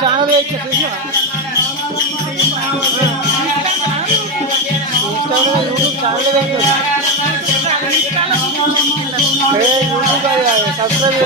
channel subscribe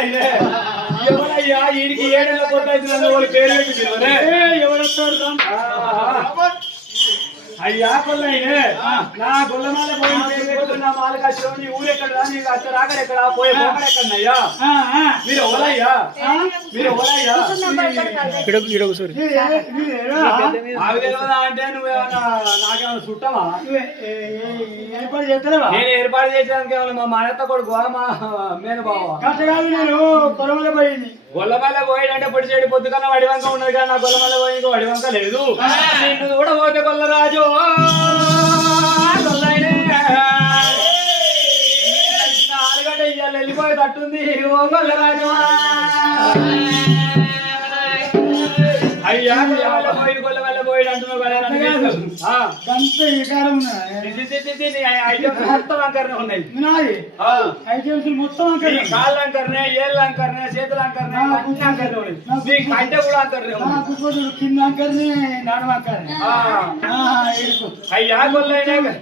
మొన్ననే ఎవరయ్యా ఈడికి ఏడేళ్ళ కొట్టాల్సిన వాళ్ళు పేరు ఎవరొస్తారు అయ్యా కొల్లైనే నా గొల్లమాల పోయి నా మాల కష్టం ఊరెక్కడ నీకు అచ్చ రాకడ ఎక్కడ పోయే పోకడ ఎక్కడయ్యా మీరు ఎవరయ్యా అంటే నువ్వేమన్నా నాకేమన్నా చుట్టమా నేను ఏర్పాటు చేసేదానికి ఏమన్నా మా మానత్త కొడుకు మా మేన బావ నేను పొలమల్ల పోయింది గొల్లమల్ల పోయాడంటే పొడి చెడి పొద్దుకన్నా వడివంక ఉన్నది కానీ నా గొల్లమల్ల పోయి వడివంక లేదు నిన్ను కూడా పోతే గొల్లరాజు ఆలుగడ్డ ఇయ్యాలి వెళ్ళిపోయి తట్టుంది ఓ గొల్లరాజు అయ్యా గొల్లమల్ల పోయాడు అంటున్నావు మొత్తం అంకరనే ఉన్నాయి కాళ్ళు అంకరనే ఏళ్ళు అంకరనే చేతులు అంకరనే కంటే కూడా అంకరనే కింద అంకరనే నడుము అంకరనే అయ్యా గొల్లైనా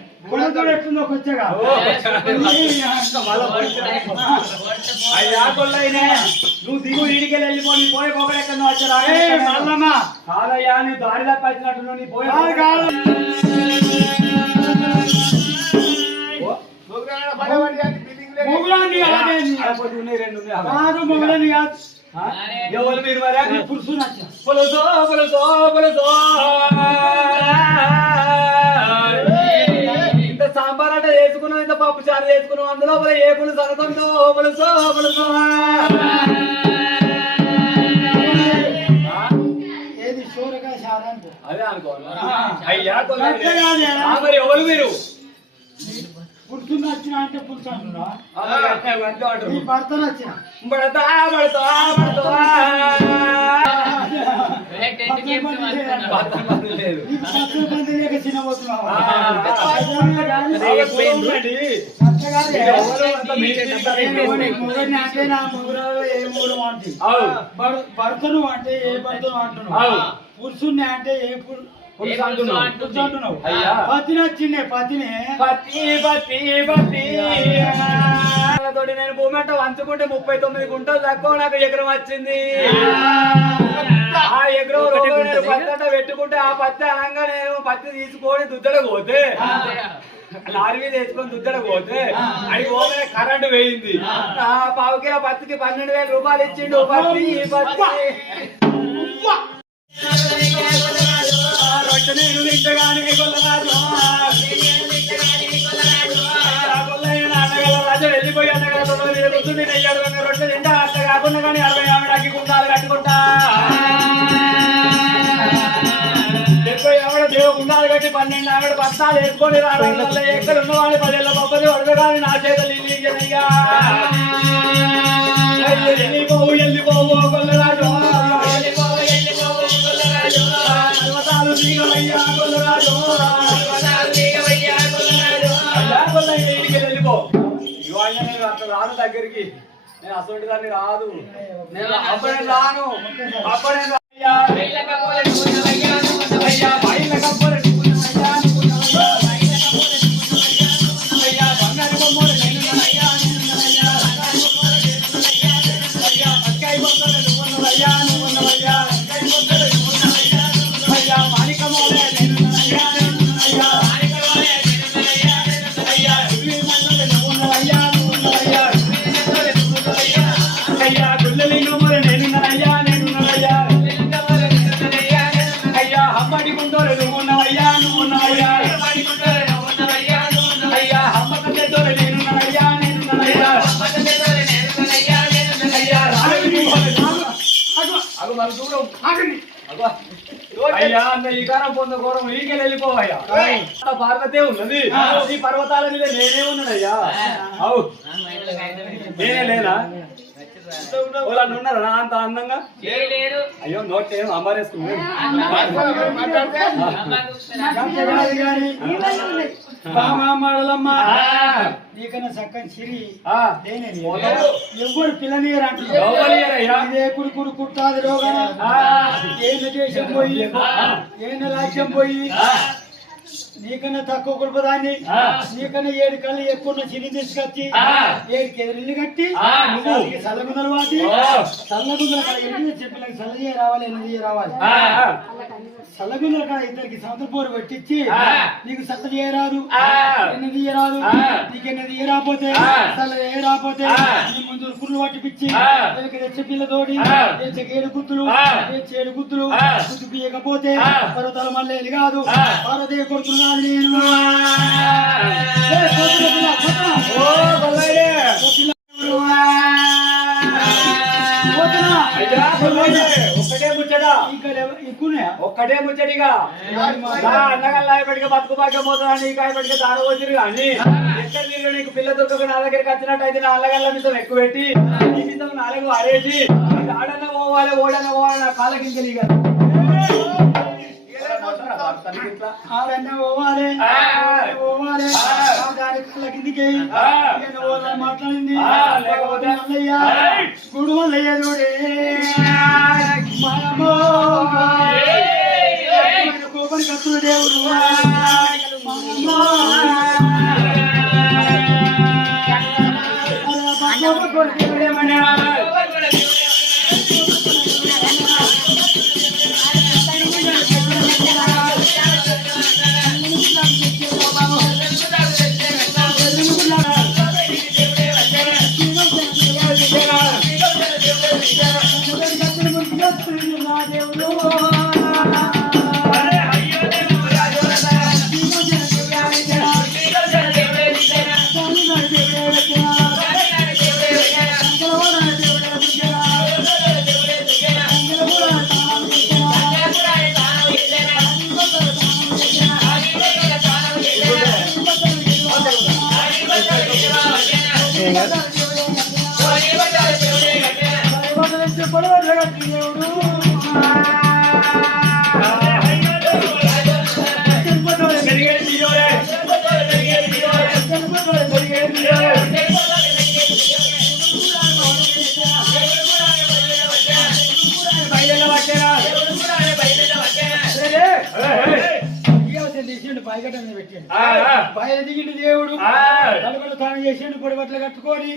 అయ్యా గొల్లైనా నువ్వు దిగు ఈడికెళ్ళి వెళ్ళిపోయి పోయే పోకడ ఎక్కడ వచ్చారా కాదయ్యా నీ దారి తప్పించినట్టు నీ పోయే ఎవరు మీరు మరి పులుసో పులుసో పులుసో ఇంత సాంబార్ అంటే వేసుకున్నావు ఇంత పప్పు చారు వేసుకున్నావు అందులో ఏ పులుసు అనుకుంటూ పులుసో పులుసో అదే అనుకోవాలి అయ్యా మరి ఎవరు మీరు పులుసు నచ్చిన అంటే పులుసు అంటున్నా భర్త నచ్చిన పడతా పడతా పడతా భర్తను అంటే ఏ భర్తను అంటున్నావు పురుషుణ్ణి అంటే ఏ పతి నచ్చిండే పతిని పతి పతి పతి తోటి నేను భూమి అంటే వంచుకుంటే 39 గుంటలు తక్కువ నాకు ఎకరం వచ్చింది ఆ ఎకరం నేను పత్తి అంటే పెట్టుకుంటే ఆ పత్తి అనగా నేను పత్తి తీసుకొని దుద్దడకు పోతే లారీ మీద వేసుకొని దుద్దడకు పోతే అది పోతే కరెంటు వేయింది ఆ పావు కిలో పత్తికి 12,000 రూపాయలు ఇచ్చిండు పత్తి పత్తి నేను నింటగానే గొల్లరాజు రాజు వెళ్ళిపోయి అన్నగా రొట్టె తింటా అట్లా కాకుండా కానీ 60 ఆవిడకి కుండాలు కట్టుకుంటా 70 ఆవిడ దేవ కుండాలు కట్టి 12 ఆవిడ బస్తాలు వేసుకొని రావడం వల్ల ఎక్కడ ఉన్నవాళ్ళు 10 ఏళ్ళ పబ్బది వడగాని నా చేతలు వెళ్ళిపోయా వెళ్ళిపోవు గొల్లరాజు రాను దగ్గరికి నేను అసలు దాన్ని రాదు నేను అప్పుడే రాను అప్పుడే అయ్యా అన్న ఈ కారం పొంద ఘోరం ఈకెళ్ళి వెళ్ళిపోవయ్యా పార్వతే ఉన్నది ఈ పర్వతాల మీద నేనే ఉన్నానయ్యా అవు నేనే లేనా వాళ్ళని ఉన్నారా అంత అందంగా అయ్యో నోట్ ఏం అమ్మారేసుకుంది నీకన్నా చక్కని సిరి ఎవరు పిల్లనియరంటే కుడు కుట్టాది రోగన ఏన దేశం పోయి ఏన రాజ్యం పోయి నీకన్నా తక్కువ కుడుపుదాన్ని నీకన్నా 7 కళ్ళు ఎక్కువ చిరి తీసుకొచ్చి 7 ఎదురిల్లు కట్టి చల్లగుందలు వాటి చల్లగుందల కాడ చెప్పిన చల్లజే రావాలి ఎన్నది రావాలి చల్లగుందల కాడ ఇద్దరికి సముద్రపూరు పెట్టించి నీకు చల్ల చేయరాదు ఎన్నది రాదు నీకెన్నది రాపోతే చల్ల రాపోతే నీ ముందు కుర్లు పట్టిపిచ్చి తెచ్చే పిల్లతోటి తెచ్చే 7 గుద్దులు 7 గుద్దులు గుద్దు పీయకపోతే పర్వతాల మళ్ళీ కాదు పార్వతీ కొడుకులు నేను ఒక్కటే ముచ్చటిగా అన్నగల్లాయపడిగా బతుకు భాగ్యం పోతున్నా నీకాయపడిగా దాని వచ్చిరు కానీ ఎక్కడ మీరు నీకు పిల్ల దొరకక నా దగ్గరికి వచ్చినట్టయితే నా అల్లగల్ల మితం ఎక్కువ పెట్టి ఈ మితం 4 ఆరేసి ఆడన్న పోవాలి ఓడన్న పోవాలి నా కాళ్ళ కిందలి మాట్లాడింది గుడు వల్లయ్య చూడే కోపని కత్తులు దేవుడు బయలు దిగిండు దేవుడు తలపడ తాను చేసిండు పొడి బట్టలు కట్టుకొని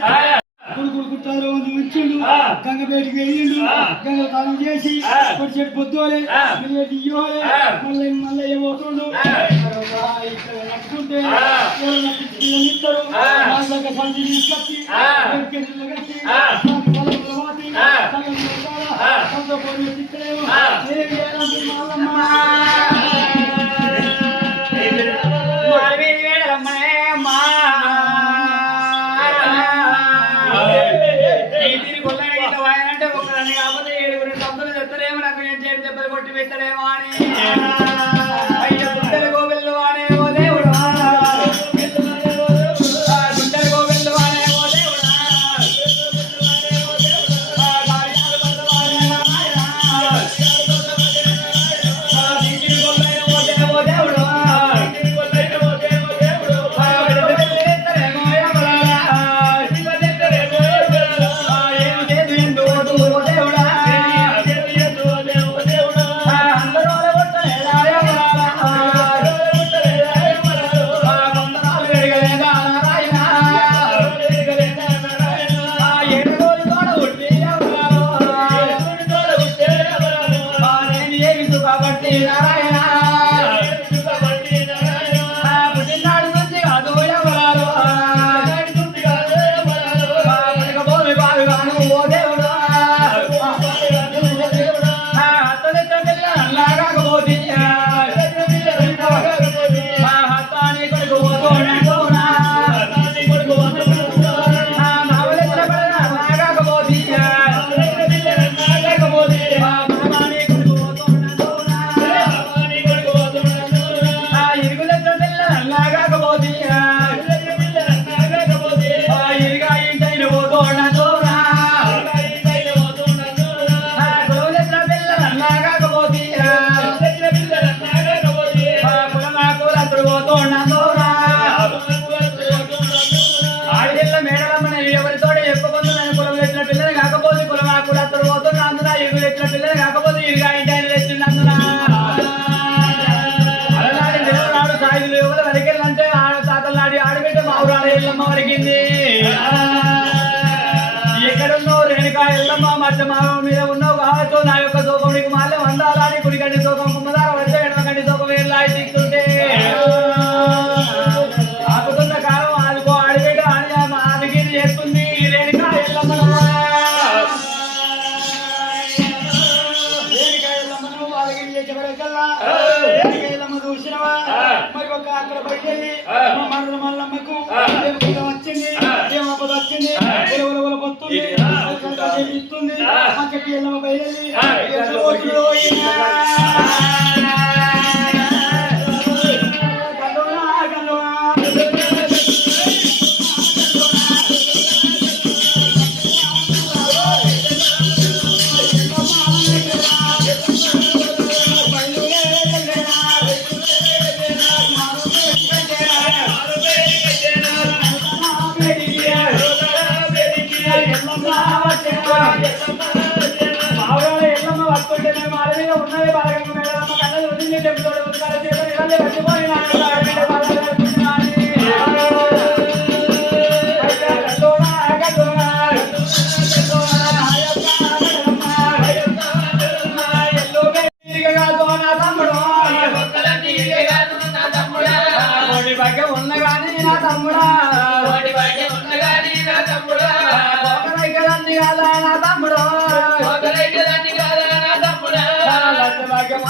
గుడుగుడు కుట్టారు ఉంచిండు గంగ బయటికి వెళ్ళిండు గంగ తానం చేసి పొడి చెట్టు పొద్దులే ఇయ్యోలే మళ్ళీ మళ్ళీ ఏమవుతుండు నట్టుకుంటే ఇస్తారు వాళ్ళకి సంచి తీసుకొచ్చి కట్టి కొట్టి పెట్టడేమో అని అయ్యో గుండెలు గోబెల్లు వాడే ఓ దేవుడా గుండెలు గోబెల్లు వాడే ఓ దేవుడా గంటి సోకం కుమ్మదార వచ్చే ఎడమ గంటి సోకం వేర్లాయి దిక్తుంటే ఆపుతున్న కాలం ఆదుకో అడిగేట అని ఆదిగిరి చేస్తుంది రేణుకా ఎల్లమ్మను చూసినవా మరి ఒక అక్కడ బయటెళ్ళి మరల మల్లమ్మకు వచ్చింది ఏమప్ప వచ్చింది పొత్తుంది ఇస్తుంది మా చెట్టు ఎల్లమ్మ బయలుదేరి ఉన్నది బాలగంగ మేడమ్మ కళ్ళ వదిలి చెప్పుతోడు ఉదకాల చేతులు ఇవన్నీ వచ్చిపోయినా ఉన్నగాని నా తమ్ముడా ఒకరైకదాన్ని కాదా నా తమ్ముడు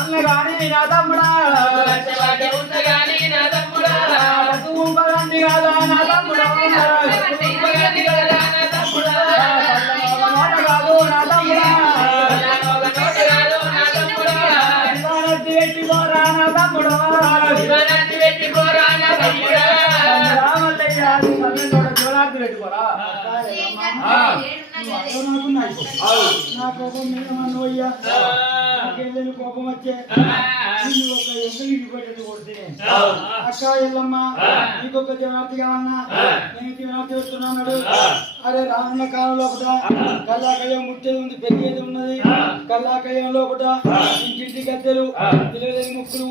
ఉన్నగాని నా తమ్ముడా ఊపదాన్ని కాదా నా తమ్ముడు కాదు నా తమ్ముడా పెట్టిపోరా నా తమ్ముడు నా కోపం మీద మనోయ్యా నాకెళ్ళని కోపం వచ్చే అక్క ఎల్లమ్మ నీకొక జనార్తి కావన్నా నేను జనార్తి వస్తున్నాడు అరే రానున్న కాలం లోపల కల్లాకయ్యం ముట్టేది ఉంది పెరిగేది ఉన్నది కల్లాకయ్యం లోపల ఇంటింటి గద్దెలు నిలవలేని ముక్కులు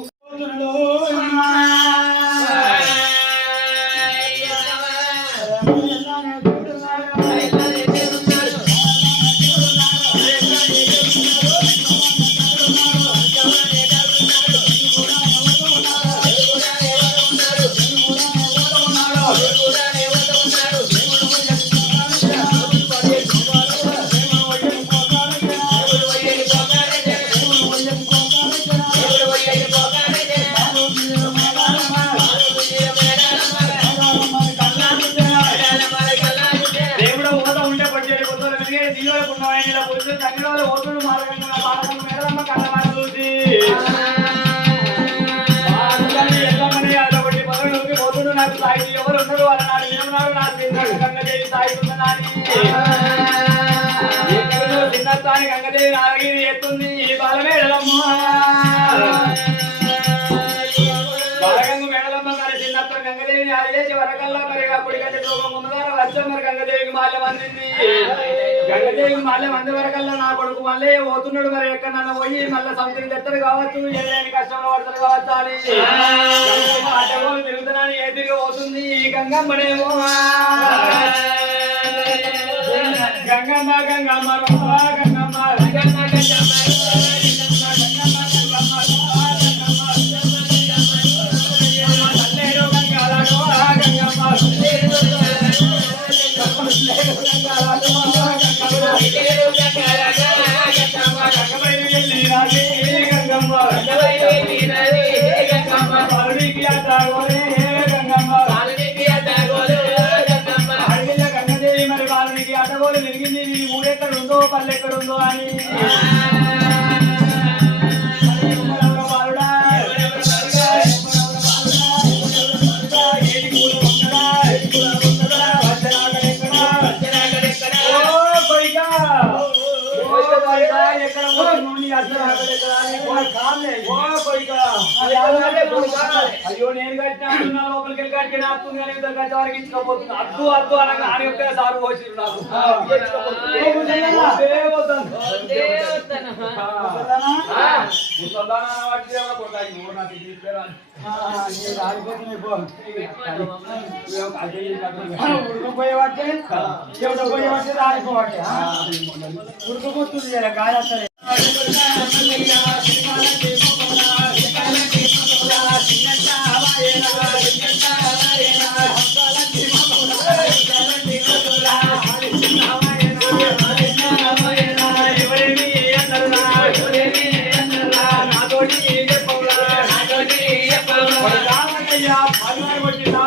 ఎవరు ఉన్నారు అన్నాడు ఏమన్నాడు నాకు గంగదేవి సాగుతుందని చిన్నత్తాని గంగదేవి నారగిరి ఎత్తుంది బాలమేడలమ్మ బాలగంగ మేడలమ్మ మరి చిన్నత్త గంగదేవిని ఆదేశి వరకల్లా మరి అప్పుడు కంటే ముమ్మదార వచ్చాం మరి గంగదేవికి మాల్యం అందింది గంగదేవికి మాల్యం అంది వరకల్లా నా కొడుకు మళ్ళీ పోతున్నాడు మరి ఎక్కడన్నా పోయి మళ్ళీ సంతకి తెత్తడు కావచ్చు ఏదైనా కష్టంలో పడతాడు కావచ్చు అని అడ్డగోలు తిరుగుతున్నాను ఏ తిరిగి పోతుంది ఈ గంగమ్మనేమో గంగమ్మ గంగమ్మ గంగమ్మ గంగదేవి మరి వాల్మీకి అడ్డగోలు వెలిగింది నీ ఊరెక్కడుందో పల్లెక్కడుందో అని అయ్యో నేను కట్టినా లోపలికి వెళ్ళి కట్టి నాస్తుంది కానీ ఇద్దరు కట్టే వారికి ఇచ్చుకోపోతుంది అద్దు అద్దు అనగా అని ఒకే సారు పోసిరు నాకు ఉడకపోయేవాటే రాలిపోవాటే ఉడకపోతుంది గాయ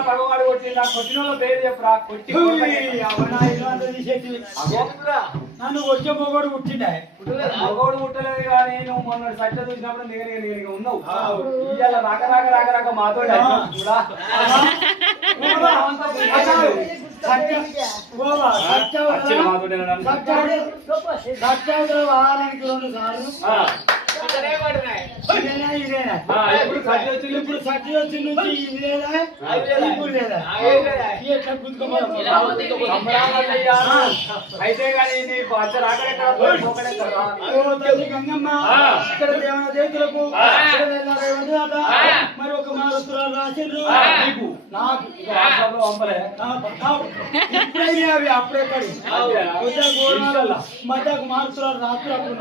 పగవాడు కొట్టిందా కొట్టిన పేరు చెప్పరా కొట్టి అవనా ఇల్లు అంతా తీసేసి నన్ను వచ్చే మొగోడు పుట్టిండే మగోడు ముట్టలేదు కానీ నువ్వు మొన్న సత్య చూసినప్పుడు నిగనిగ ఉన్నావు ఇవాళ రాక మాతో కూడా వారానికి 2 సార్లు ఇప్పుడు సర్ది వచ్చి నుంచి ఇది లేదా ఇప్పుడు లేదా ఎట్లా అయితే కానీ నీకు అచ్చ గంగమ్మ ఇక్కడ దేవన దేవతలకు మరి ఒక మారుతున్నారు రాసిండ్రు నాకు పంపలే ఇప్పుడైనా అవి అప్పుడే పడి మధ్యకు మారుతున్నారు రాత్రి అప్పుడు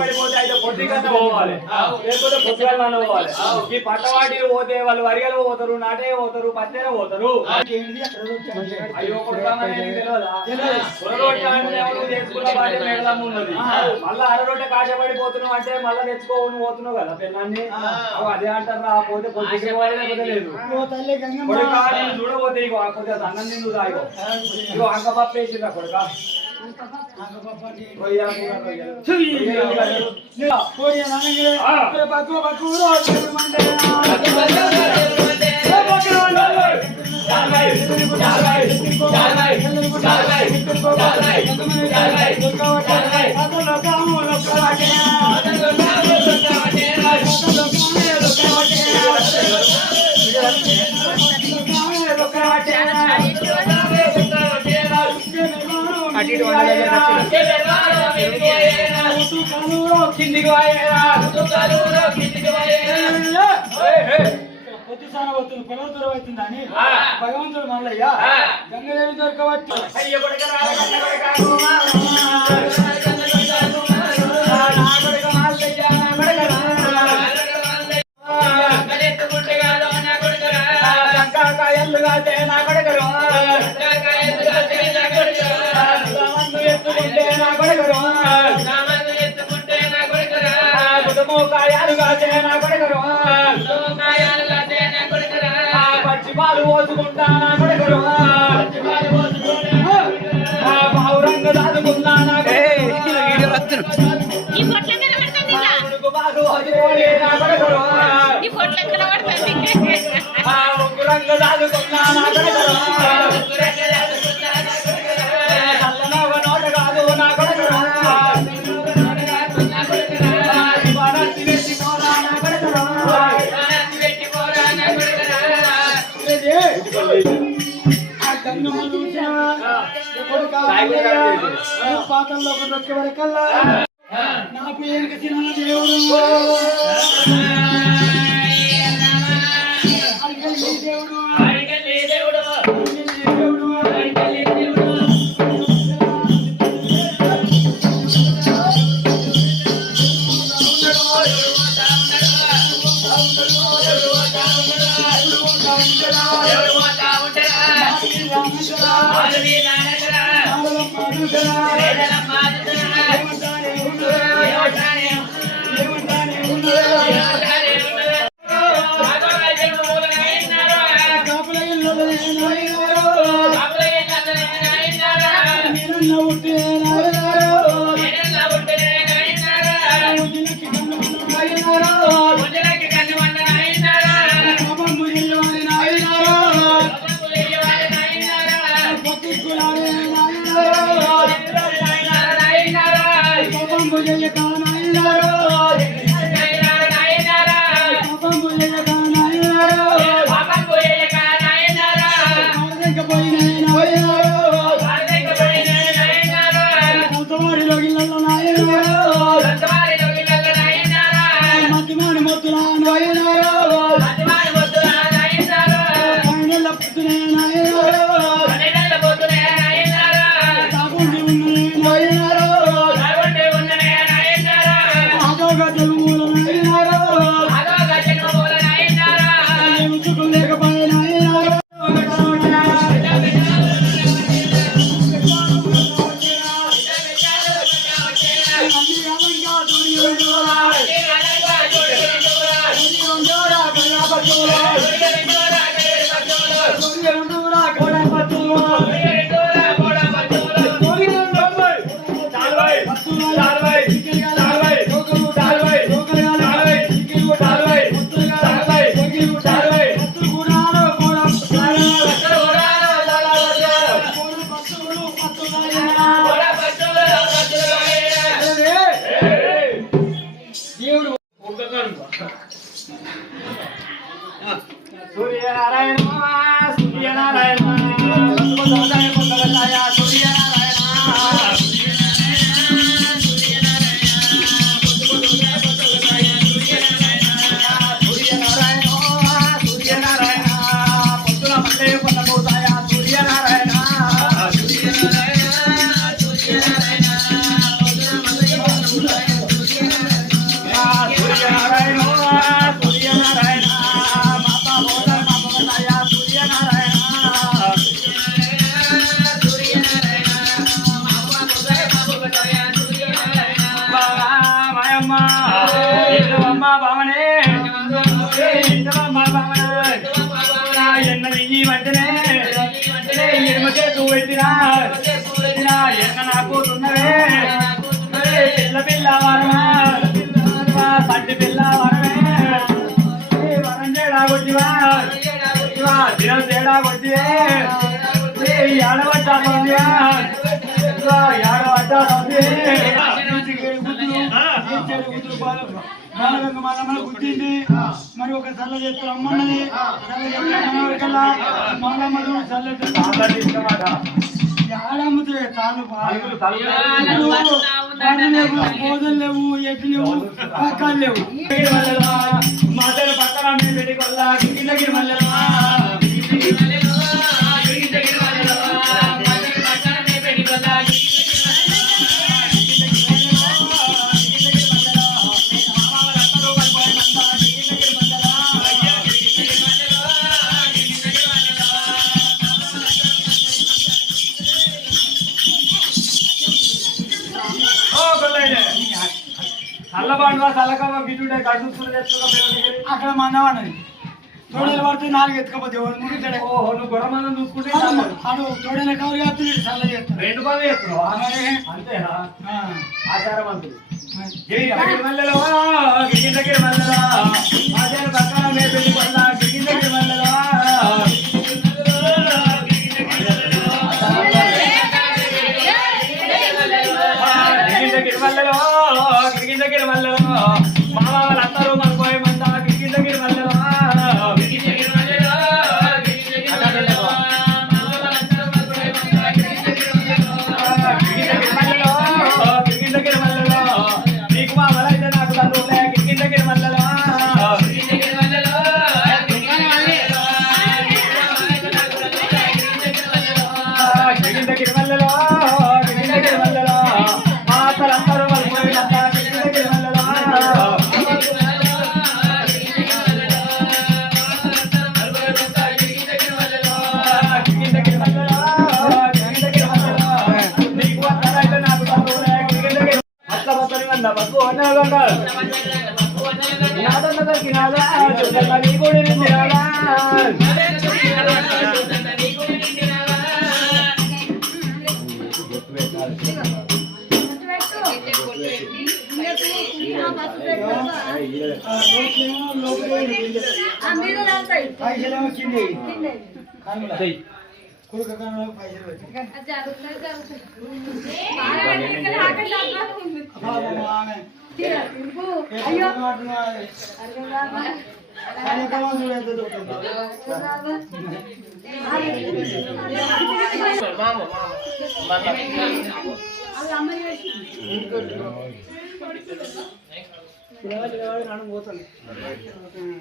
పడిపోతే అయితే పొద్దుగన్న పోవాలి లేకపోతే పొద్దుగన్న పోవాలి ఈ పట్టవాటి పోతే వాళ్ళు వరిగలు పోతారు నాటే పోతారు పత్తేనే పోతారు అయ్యో తెచ్చుకున్న బాధ్య మేడలమ్మ ఉన్నది మళ్ళా అరరొట్టె కాశపడిపోతున్నావు అంటే మళ్ళా తెచ్చుకోవు పోతున్నావు కదా పిల్లల్ని అదే అంటారా పోతే పొద్దుకే లేదు చూడబోతే ఇగో కొద్దిగా అన్నం నిండు ఇగో ఇగో అంకపప్పు వేసిందా కొడుక పొద్దుసాన అవుతుంది పొలం దూరం అవుతుంది అని భగవంతుడు మల్లయ్య గంగదేవి దొరకవచ్చు నా కొడుకరు ఎత్తుకుంటే నా కొడుకరు కుటుంబకాయాలుగా నా కొడుకరు పచ్చి పాలు పోసుకుంటా నా కొడుకరు పౌరంగా దాదుకున్నా నా రంగు దాదుకున్నా నా కొడుకరు నోట కాదు నా కొడుకరు పాతంలో వచ్చే వరకల్లా నా పేరుకి చిన్న దేవుడు సూర్యనారాయణ సూర్యనారాయణ సూర్యనారాయణ పిల్ల వరమే పంటి పిల్ల వరమే వరం తేడా కొట్టివా దినం తేడా కొట్టివే ఏడబడ్డా పొందివా ఏడబడ్డా పొంది గుర్తింది మరి ఒక చల్ల చేస్తారు అమ్మన్నది చల్ల ఆడమ్ముతాయి తాను బోధలు లేవు ఎట్లు లేవు పక్కలు లేవు మాటలు పక్కన పెట్టి కొల్లా కిందకి మల్లెలా అక్కడ మందమన్నది తోడేలు పడితే 4 ఎత్తుకపోతే నువ్వు గొర్రమందం చూసుకుంటే అడు తోడేల కవర్ చేస్తుంది చల్ల చేస్తాడు 2 పనులు చేస్తున్నావు అంతేనా ఆచారవంతుడు మల్లెలో గిరి దగ్గర మల్లెలా ఆచార పక్కన పెళ్లి వల్ల గిరి దగ్గర మల్లెలా మల్లెలో గిరి దగ్గర మల్లెలో మా వాళ్ళందరూ మనకోయ మంద గిరి దగ్గర మల్లెలో నీకు మా వాళ్ళైతే నాకు తల్లులే గిరి దగ్గర మల్లెలో గిరి దగ్గర మల్లెలో గిరి దగ్గర మల్లెలో మాతలందరూ మనకోయ మంద గిరి దగ్గర మల్లెలో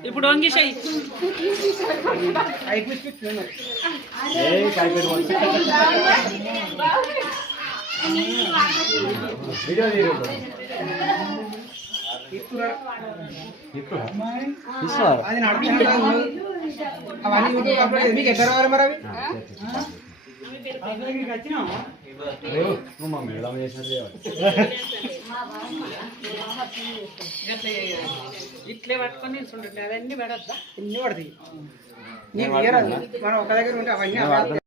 ఇప్పుడు వంగిసాయి అది అవన్నీ మీకు ఎక్కడ రావాలి మరి అవి వచ్చినా ఇట్లే పట్టుకొని నిల్చుంటుంటే అవన్నీ పడద్దా ఎన్ని పడతాయి నీకు మనం ఒక దగ్గర ఉంటే అవన్నీ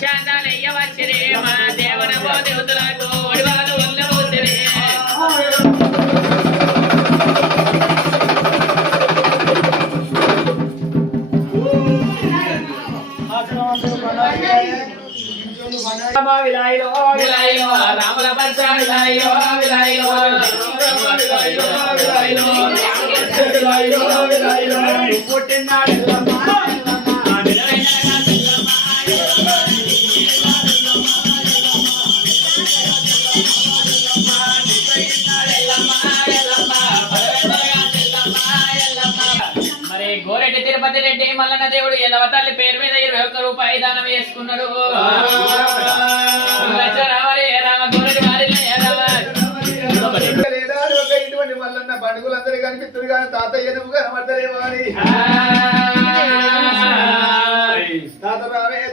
శాంతాలు ఎయ్యవచ్చిరే మా దేవనమో దేవతలకు ఒడివాలు వల్లవచ్చిరే విలాయిలో విలాయిలో రాముల పర్స విలాయిలో విలాయిలో మరి గోరెడ్డి తిరుపతి రెడ్డి మల్లన్న దేవుడు ఎల్లవ తల్లి పేరు మీద 21 రూపాయి దానం వేసుకున్నాడు రామరే రామ గోరెడ్డి వారిలే రామ ఇటువంటి మల్లన్న పండుగలందరూ కనిపిస్తుంది కానీ తాతయ్య నువ్వు కనబడతలేమో అని తాత రావే